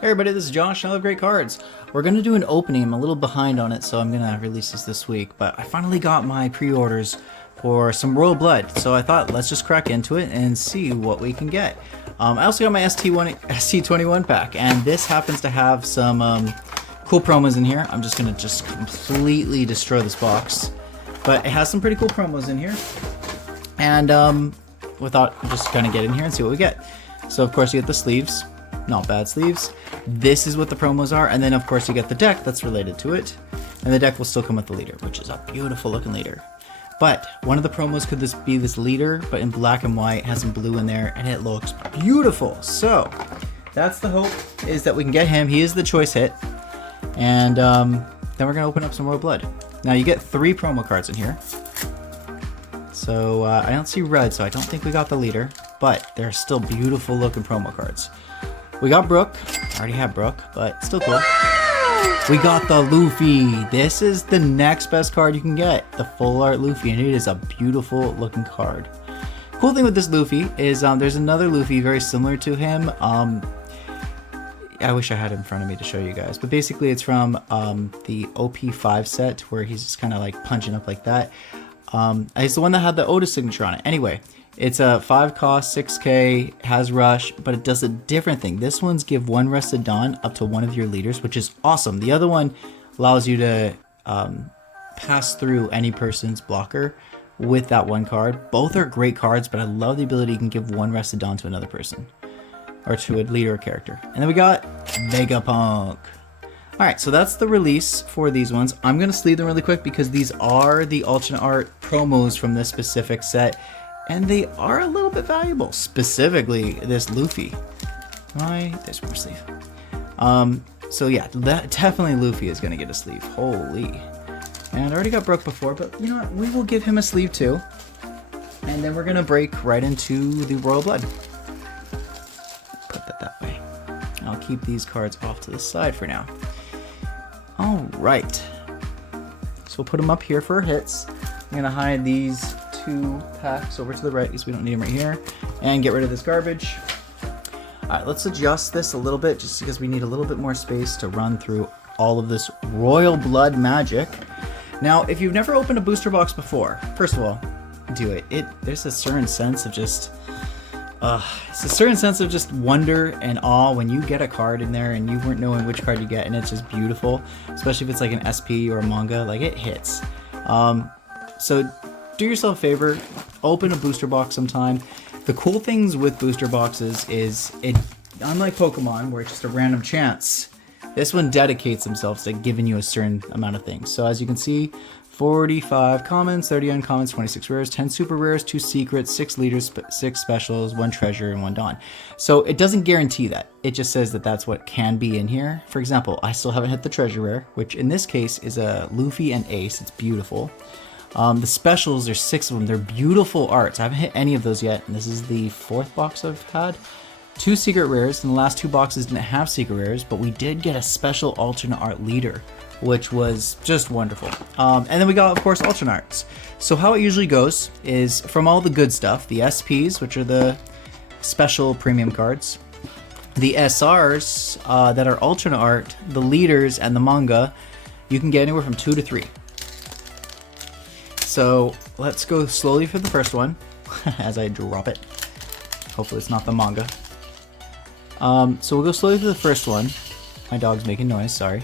Hey everybody, this is Josh, and I love great cards. We're going to do an opening. I'm a little behind on it, so I'm going to release this week. But I finally got my pre-orders for some Royal Blood, so I thought let's just crack into it and see what we can get. I also got my ST21 pack, and this happens to have some cool promos in here. I'm just going to completely destroy this box. But it has some pretty cool promos in here. And we thought we'd just kind of get in here and see what we get. So of course you get the sleeves. Not bad sleeves. This is what the promos are, and then of course you get the deck that's related to it, and the deck will still come with the leader, which is a beautiful looking leader. But one of the promos could be this leader, but in black and white, has some blue in there, and it looks beautiful. So that's the hope, is that we can get him. He is the choice hit, and then we're gonna open up some Royal Blood. Now you get 3 promo cards in here. So I don't see red, so I don't think we got the leader, but they're still beautiful looking promo cards. We got Brook. I already have Brook, but still cool. We got the Luffy. This is the next best card you can get, the full art Luffy, and it is a beautiful looking card. Cool thing with this Luffy is there's another Luffy very similar to him. I wish I had it in front of me to show you guys, but basically it's from the OP5 set where he's just kind of like punching up like that. It's the one that had the Otis signature on it. Anyway, it's a 5 cost, 6k, has rush, but it does a different thing. This one's give 1 Rested Dawn up to one of your leaders, which is awesome. The other one allows you to pass through any person's blocker with that one card. Both are great cards, but I love the ability you can give 1 Rested Dawn to another person, or to a leader or character. And then we got Vegapunk. Alright, so that's the release for these ones. I'm going to sleeve them really quick because these are the alternate art promos from this specific set. And they are a little bit valuable, specifically this Luffy. There's more sleeve. So yeah, that definitely Luffy is gonna get a sleeve. Holy. And I already got Brook before, but you know what? We will give him a sleeve too. And then we're gonna break right into the Royal Blood. Put that way. I'll keep these cards off to the side for now. All right. So we'll put them up here for hits. I'm gonna hide these 2 packs over to the right because we don't need them right here, and get rid of this garbage. Alright, let's adjust this a little bit just because we need a little bit more space to run through all of this Royal Blood magic. Now, if you've never opened a booster box before, first of all, do it. There's a certain sense of just wonder and awe when you get a card in there and you weren't knowing which card you get, and it's just beautiful, especially if it's like an SP or a manga. Like, it hits. So do yourself a favor, open a booster box sometime. The cool things with booster boxes is unlike Pokemon where it's just a random chance, this one dedicates themselves to giving you a certain amount of things. So as you can see, 45 commons, 30 uncommons, 26 rares, 10 super rares, 2 secrets, 6 leaders, 6 specials, 1 treasure, and 1 dawn. So it doesn't guarantee that. It just says that that's what can be in here. For example, I still haven't hit the treasure rare, which in this case is a Luffy and Ace. It's beautiful. The specials, there's 6 of them. They're beautiful arts. I haven't hit any of those yet, and this is the 4th box I've had. 2 secret rares, and the last 2 boxes didn't have secret rares, but we did get a special alternate art leader, which was just wonderful. And then we got, of course, alternate arts. So how it usually goes is from all the good stuff, the SPs, which are the special premium cards, the SRs that are alternate art, the leaders, and the manga, you can get anywhere from 2 to 3. So let's go slowly for the first one as I drop it. Hopefully it's not the manga. So we'll go slowly through the first one. My dog's making noise, sorry.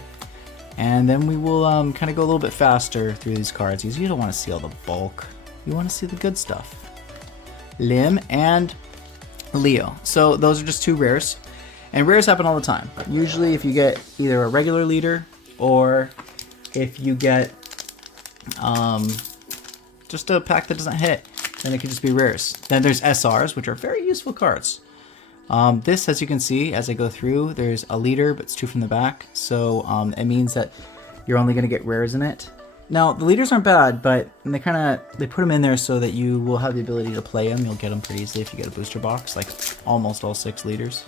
And then we will kind of go a little bit faster through these cards because you don't want to see all the bulk. You want to see the good stuff. Lim and Leo. So those are just 2 rares. And rares happen all the time. Usually if you get either a regular leader or if you get just a pack that doesn't hit, then it could just be rares. Then there's SRs, which are very useful cards. This, as you can see, as I go through, there's a leader, but it's 2 from the back. So it means that you're only going to get rares in it. Now, the leaders aren't bad, but they put them in there so that you will have the ability to play them. You'll get them pretty easily if you get a booster box, like almost all 6 leaders.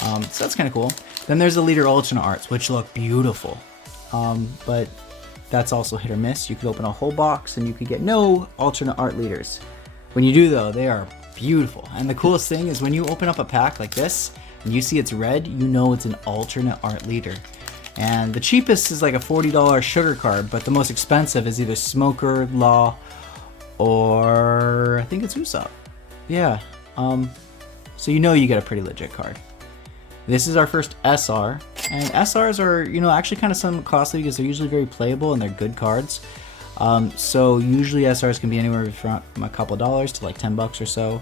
So that's kind of cool. Then there's the leader alternate arts, which look beautiful. But that's also hit or miss. You could open a whole box and you could get no alternate art leaders. When you do though, they are beautiful. And the coolest thing is when you open up a pack like this, and you see it's red, you know it's an alternate art leader. And the cheapest is like a $40 sugar card, but the most expensive is either Smoker, Law, or I think it's Usopp. Yeah, so you know you get a pretty legit card. This is our first SR, and SRs are, you know, actually kind of somewhat costly because they're usually very playable and they're good cards. So usually SRs can be anywhere from a couple dollars to like 10 bucks or so.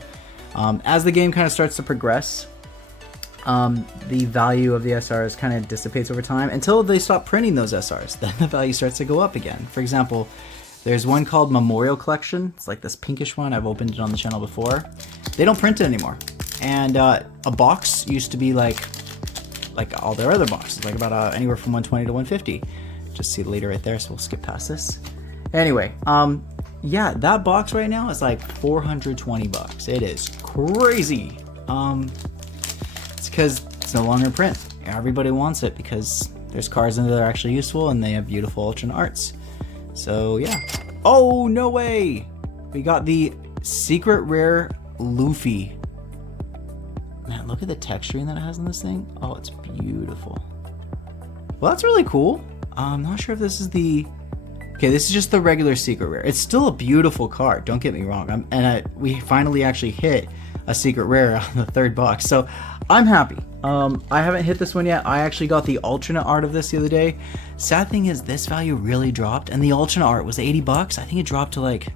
As the game kind of starts to progress, the value of the SRs kind of dissipates over time until they stop printing those SRs. Then the value starts to go up again. For example, there's one called Memorial Collection. It's like this pinkish one. I've opened it on the channel before. They don't print it anymore. And a box used to be like all their other boxes, like about anywhere from 120 to 150. Just see the leader right there, so we'll skip past this. Anyway, yeah, that box right now is like 420 bucks. It is crazy. It's because it's no longer in print. Everybody wants it because there's cards in there that are actually useful and they have beautiful alternate arts. So yeah. Oh, no way! We got the secret rare Luffy. Man, look at the texturing that it has on this thing. Oh, it's beautiful. Well, that's really cool. I'm not sure if this is the... Okay, this is just the regular secret rare. It's still a beautiful card, don't get me wrong. We finally actually hit a secret rare on the third box, so I'm happy. I haven't hit this one yet. I actually got the alternate art of this the other day. Sad thing is this value really dropped, and the alternate art was 80 bucks. I think it dropped to like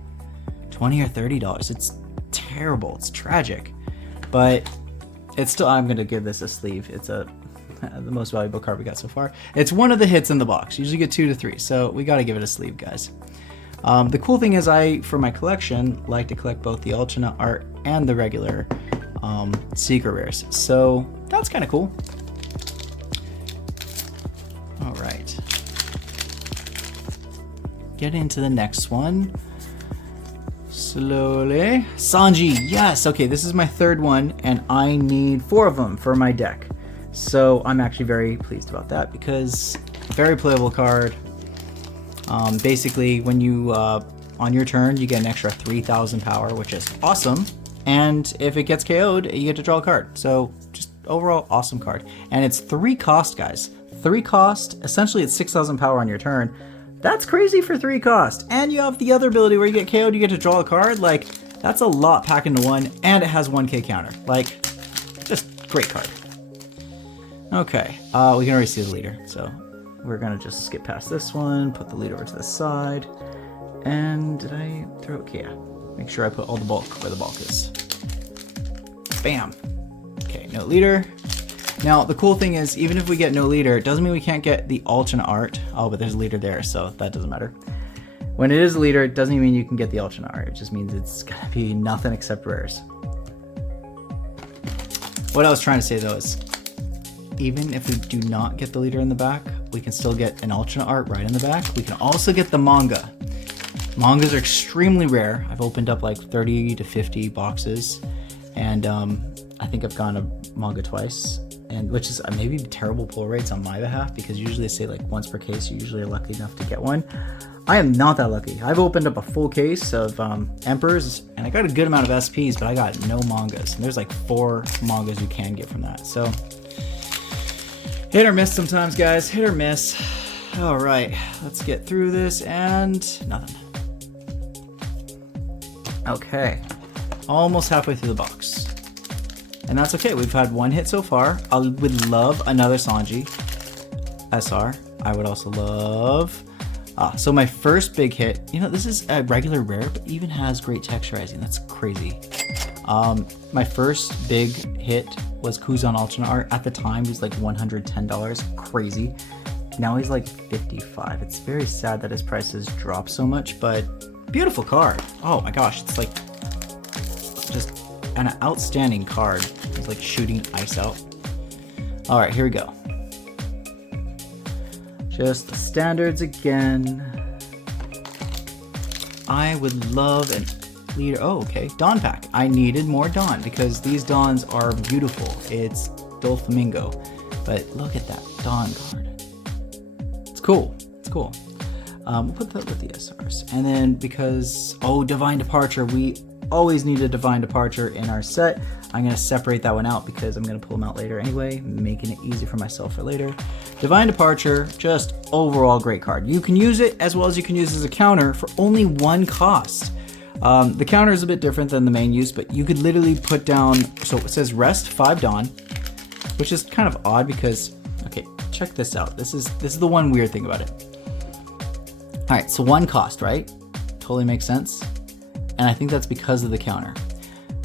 20 or $30. It's terrible. It's tragic. But it's still, I'm gonna give this a sleeve. It's the most valuable card we got so far. It's one of the hits in the box. You usually get 2 to 3, so we gotta give it a sleeve, guys. The cool thing is for my collection, like to collect both the alternate art and the regular secret rares. So that's kind of cool. All right. Get into the next one. Slowly. Sanji, yes! Okay, this is my third one, and I need 4 of them for my deck. So I'm actually very pleased about that because very playable card. Basically, when you, on your turn, you get an extra 3,000 power, which is awesome. And if it gets KO'd, you get to draw a card. So just overall awesome card. And it's 3 cost, guys. 3 cost, essentially it's 6,000 power on your turn. That's crazy for 3 cost. And you have the other ability where you get KO'd, you get to draw a card. Like, that's a lot packed into one, and it has 1k counter. Like, just great card. Okay, we can already see the leader, so we're gonna just skip past this one, put the leader over to the side, and did I throw, okay, yeah. Make sure I put all the bulk where the bulk is. Bam. Okay, no leader. Now, the cool thing is, even if we get no leader, it doesn't mean we can't get the alternate art. Oh, but there's a leader there, so that doesn't matter. When it is a leader, it doesn't mean you can get the alternate art. It just means it's gonna be nothing except rares. What I was trying to say, though, is even if we do not get the leader in the back, we can still get an alternate art right in the back. We can also get the manga. Mangas are extremely rare. I've opened up like 30 to 50 boxes, and I think I've gone a manga twice, and which is maybe terrible pull rates on my behalf because usually they say like once per case, you usually are lucky enough to get one. I am not that lucky. I've opened up a full case of Emperors, and I got a good amount of SPs, but I got no mangas. And there's like 4 mangas you can get from that. So hit or miss sometimes, guys. Hit or miss. All right, let's get through this, and nothing. Okay, almost halfway through the box. And that's okay, we've had 1 hit so far. I would love another Sanji SR. I would also love... so my first big hit, you know, this is a regular rare, but even has great texturizing. That's crazy. My first big hit was Kuzan alternate art. At the time, he was like $110, crazy. Now he's like 55. It's very sad that his prices dropped so much, but beautiful card. Oh my gosh, it's like just an outstanding card. It's like shooting ice out. All right, here we go. Just the standards again. I would love an leader. Oh, okay, Dawn pack. I needed more Dawn because these Dawns are beautiful. It's Doflamingo, but look at that Dawn card. It's cool. It's cool. We'll put that with the SRs. And then because, oh, Divine Departure, we always need a Divine Departure in our set. I'm going to separate that one out because I'm going to pull them out later anyway, making it easy for myself for later. Divine Departure, just overall great card. You can use it as well as you can use it as a counter for only 1 cost. The counter is a bit different than the main use, but you could literally put down, so it says rest 5 Dawn, which is kind of odd because, okay, check this out. This is the one weird thing about it. All right, so 1 cost, right? Totally makes sense. And I think that's because of the counter.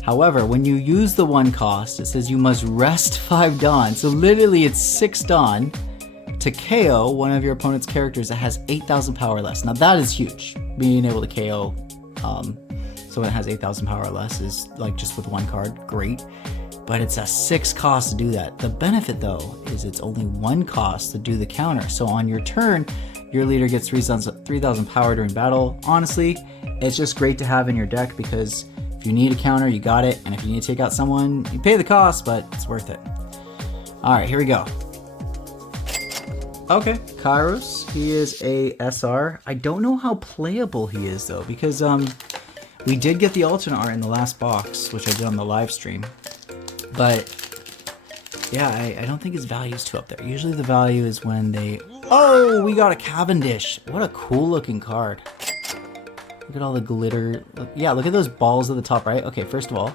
However, when you use the 1 cost, it says you must rest 5 Dawn. So literally it's 6 Dawn to KO one of your opponent's characters that has 8,000 power less. Now that is huge. Being able to KO someone that has 8,000 power or less is like just with 1 card, great. But it's a 6 cost to do that. The benefit though is it's only 1 cost to do the counter. So on your turn, your leader gets 3,000 power during battle. Honestly, it's just great to have in your deck because if you need a counter, you got it. And if you need to take out someone, you pay the cost, but it's worth it. All right, here we go. Okay, Kairos, he is a SR. I don't know how playable he is though, because we did get the alternate art in the last box, which I did on the live stream. But yeah, I don't think his value is too up there. Usually the value is when they... Oh, we got a Cavendish. What a cool looking card. Look at all the glitter. Look, yeah, look at those balls at the top right. Okay, first of all,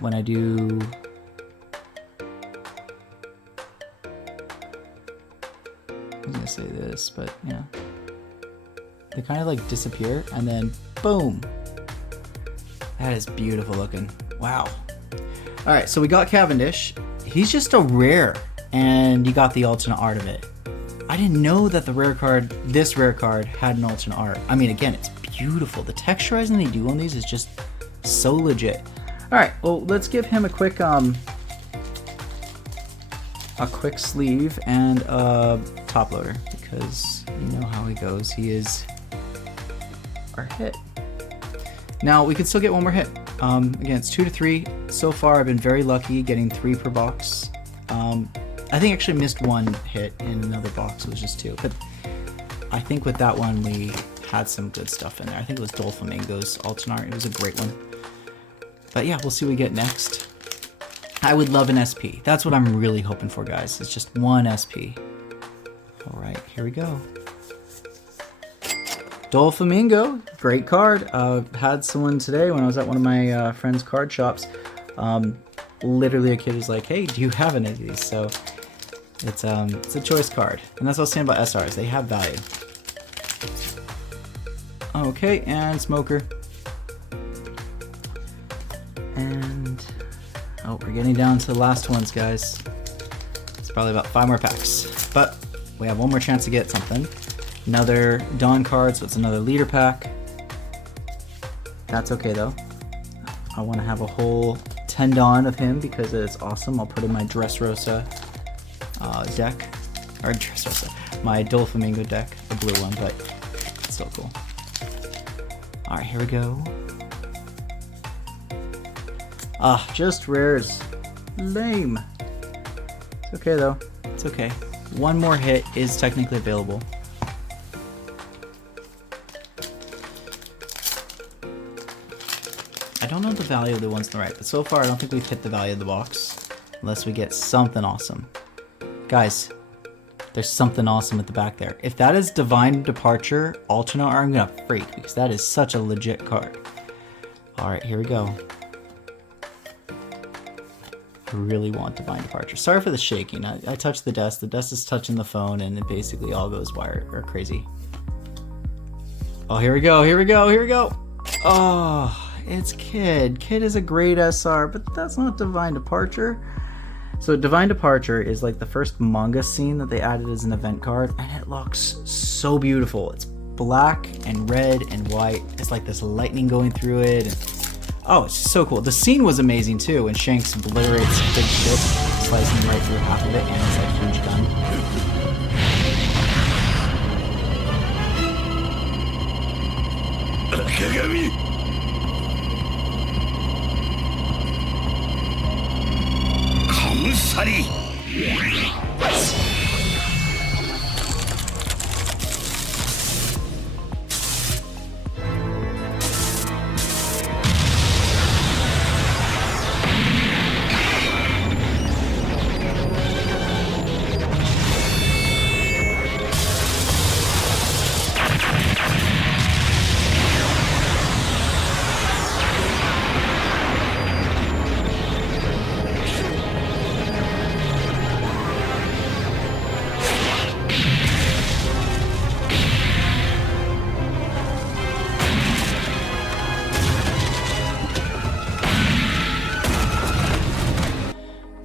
when I do... I was gonna say this, but yeah. They kind of like disappear and then boom. That is beautiful looking. Wow. All right, so we got Cavendish. He's just a rare, and you got the alternate art of it. I didn't know that the rare card, this rare card, had an alternate art. I mean, again, it's beautiful. The texturizing they do on these is just so legit. All right, well, let's give him a quick sleeve and a top loader because you know how he goes. He is our hit. Now we can still get 1 more hit. Again, it's 2 to 3. So far, I've been very lucky getting 3 per box. I think I actually missed 1 hit in another box. It was just 2. But I think with that one, we had some good stuff in there. I think it was Doflamingo's alternate art. It was a great one. But yeah, we'll see what we get next. I would love an SP. That's what I'm really hoping for, guys. It's just 1 SP. All right, here we go. Doflamingo, great card. Had someone today when I was at one of my friend's card shops. Literally a kid was like, hey, do you have any of these? So it's a choice card. And that's what I was saying about SRs. They have value. Okay, and Smoker. And, oh, we're getting down to the last ones, guys. It's probably about 5 more packs. But we have 1 more chance to get something. Another Dawn card, so it's another leader pack. That's okay though. I want to have a whole 10 Dawn of him because it's awesome. I'll put in my Dressrosa deck. Or Dressrosa. My Doflamingo deck, the blue one, but it's still cool. Alright, here we go. Ah, just rares. Lame. It's okay though. It's okay. 1 more hit is technically available. I don't know the value of the ones on the right, but so far I don't think we've hit the value of the box. Unless we get something awesome. Guys, there's something awesome at the back there. If that is Divine Departure alternate art, I'm gonna freak because that is such a legit card. Alright, here we go. I really want Divine Departure. Sorry for the shaking. I touched the desk is touching the phone, and it basically all goes wired or crazy. Oh, here we go, here we go, here we go! Oh... It's Kid. Kid is a great SR, but that's not Divine Departure. So Divine Departure is like the first manga scene that they added as an event card, and it looks so beautiful. It's black and red and white. It's like this lightning going through it. And, oh, it's so cool. The scene was amazing too, when Shanks obliterates a big ship, slicing right through half of it, and it's like huge gun.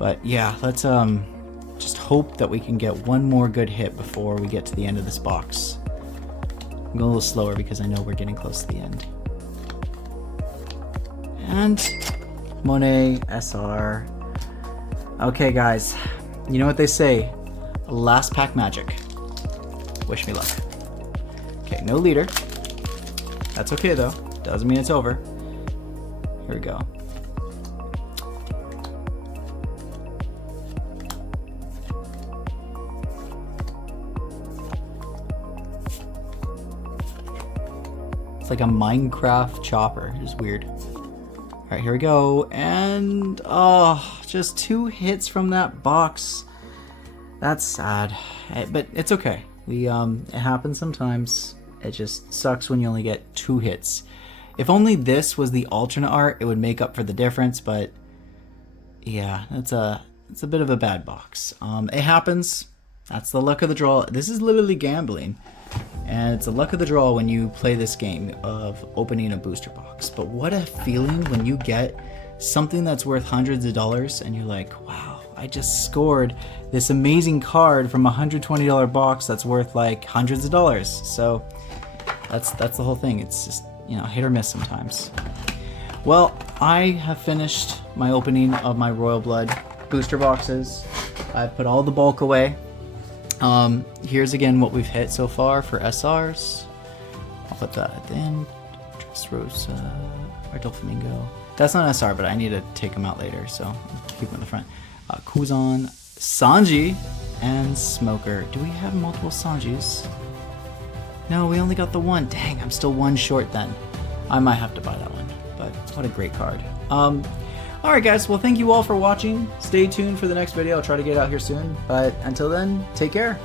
But yeah, let's just hope that we can get one more good hit before we get to the end of this box. I'm going a little slower because I know we're getting close to the end. And Monet SR. Okay, guys, you know what they say, last pack magic. Wish me luck. Okay, no leader. That's okay though, doesn't mean it's over. Here we go. It's like a Minecraft chopper, it's weird. All right, here we go, and oh, just 2 hits from that box. That's sad, but it's okay. It happens sometimes. It just sucks when you only get 2 hits. If only this was the alternate art, it would make up for the difference, but yeah, it's a bit of a bad box. It happens. That's the luck of the draw. This is literally gambling. And it's the luck of the draw when you play this game of opening a booster box. But what a feeling when you get something that's worth hundreds of dollars and you're like, wow, I just scored this amazing card from a $120 box that's worth like hundreds of dollars. So that's the whole thing. It's just, you know, hit or miss sometimes. Well, I have finished my opening of my Royal Blood booster boxes. I've put all the bulk away. Here's again what we've hit so far for SRs. I'll put that at the end. Dressrosa, or Doflamingo. That's not SR, but I need to take them out later, so I'll keep them in the front. Kuzan, Sanji, and Smoker. Do we have multiple Sanjis? No, we only got the one. Dang, I'm still 1 short then. I might have to buy that one, but what a great card. Alright guys, well thank you all for watching. Stay tuned for the next video. I'll try to get out here soon. But until then, take care.